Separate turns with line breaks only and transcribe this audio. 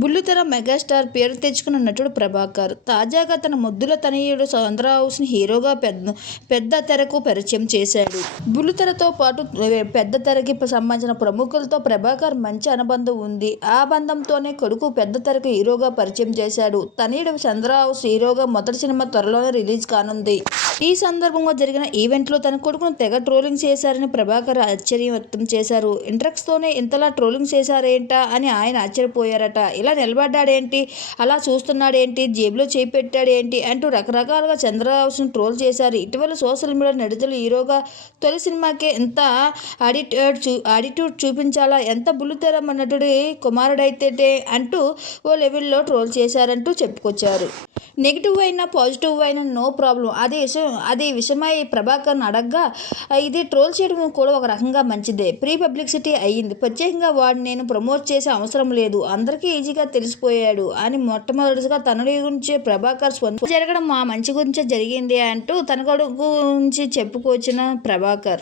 బుల్లితెర మెగాస్టార్ పేరు తెచ్చుకున్న నటుడు ప్రభాకర్ తాజాగా తన ముద్దుల తనయుడు చంద్రహౌస్ని హీరోగా పెద్ద పెద్ద తెరకు పరిచయం చేశాడు. బుల్లితెరతో పాటు పెద్ద తెరకి సంబంధించిన ప్రముఖులతో ప్రభాకర్ మంచి అనుబంధం ఉంది. ఆ బంధంతోనే కొడుకు పెద్ద తెరకు హీరోగా పరిచయం చేశాడు. తనయుడు చంద్రహౌస్ హీరోగా మొదటి సినిమా త్వరలోనే రిలీజ్ కానుంది. ఈ సందర్భంగా జరిగిన ఈవెంట్లో తన కొడుకును తెగ ట్రోలింగ్ చేశారని ప్రభాకర్ ఆశ్చర్యం వ్యక్తం చేశారు. ఇంట్రెక్స్తోనే ఇంతలా ట్రోలింగ్ చేశారేంటా అని ఆయన ఆశ్చర్యపోయారట. ఇలా నిలబడ్డాడేంటి? అలా చూస్తున్నాడేంటి? జేబులో చేయి పెట్టాడేంటి? అంటూ రకరకాలుగా చంద్రబాబును ట్రోల్ చేశారు. ఇటీవల సోషల్ మీడియా నడితలు హీరోగా తొలి సినిమాకే ఎంత ఆడిట్యూడ్ చూ ఆడిట్యూడ్ చూపించాలా? ఎంత బుల్లితెర నటుడి కుమారుడైతే అంటూ ఓ లెవెల్లో ట్రోల్ చేశారంటూ చెప్పుకొచ్చారు. నెగిటివ్ అయినా పాజిటివ్ అయినా నో ప్రాబ్లం అదే విషయం అది విషయమై ప్రభాకర్ని అడగ్గా ఇది ట్రోల్ చేయడం కూడా ఒక రకంగా మంచిదే. ప్రీ పబ్లిసిటీ అయ్యింది. ప్రత్యేకంగా వాడిని నేను ప్రమోట్ చేసే అవసరం లేదు. అందరికీ ఈజీగా తెలిసిపోయాడు అని మొట్టమొదటిగా తన గురించి ప్రభాకర్ స్వంత జరగడం మా మంచి గురించే జరిగింది అంటూ తన కొడుకు గురించి చెప్పుకొచ్చిన ప్రభాకర్.